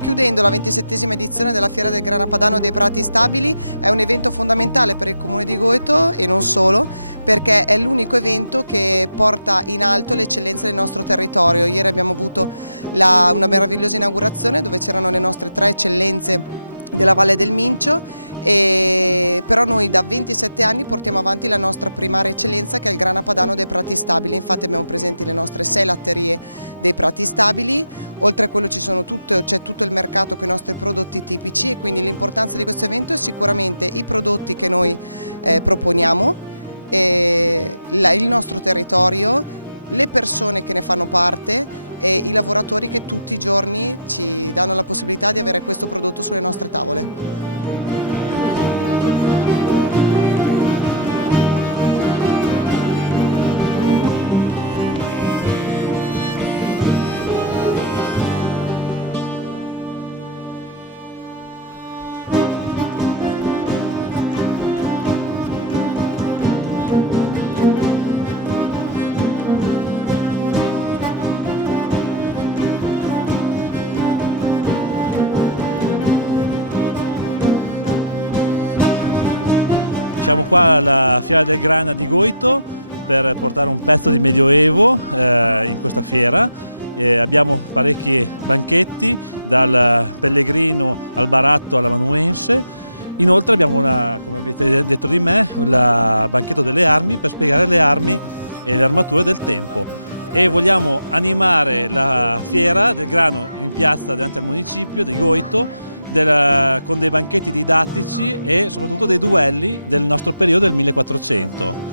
chiudendo la 27esima edizione della Fiera del Grana Padano dei Prati Stabili. È un evento fondamentale per il Comune di Goito e non solo, perché è l'unico evento che porta in alto le eccellenze del nostro territorio. Ieri abbiamo avuto una meravigliosa inaugurazione dove c'erano le nostre 3 eccellenze della Valle del Mincio, però noi da 27 anni portiamo avanti la nostra primaria eccellenza, che è il Grana Padano dei Prati Stabili. Infatti abbiamo presenti le nostre 6 latterie dei Prati Stabili, oltre a quello c'è tutto il mercato con i nostri prodotti tipici, e quindi l'importanza di questo evento è sicuramente i prodotti che noi proponiamo, il nostro territorio, le persone che ne fanno parte e i lavoratori che tutti i giorni ci danno la possibilità di avere questo prodotto sulle nostre tavole. Siamo qua alla Fiera del Grana di Goito per portare un pezzo di Medioevo in questa fiera. Abbiamo parecchi banchetti, dal pellegrino al baratto all'amanuense. Inoltre abbiamo come avete detto di me, il banchetto delle armi per spiegare le armi e le armature del tempo. E vogliamo animare la Fiera del Grano in piazza davanti al municipio di Goito, con dei banchetti didattici e soprattutto dei duelli del nostro periodo del 1400.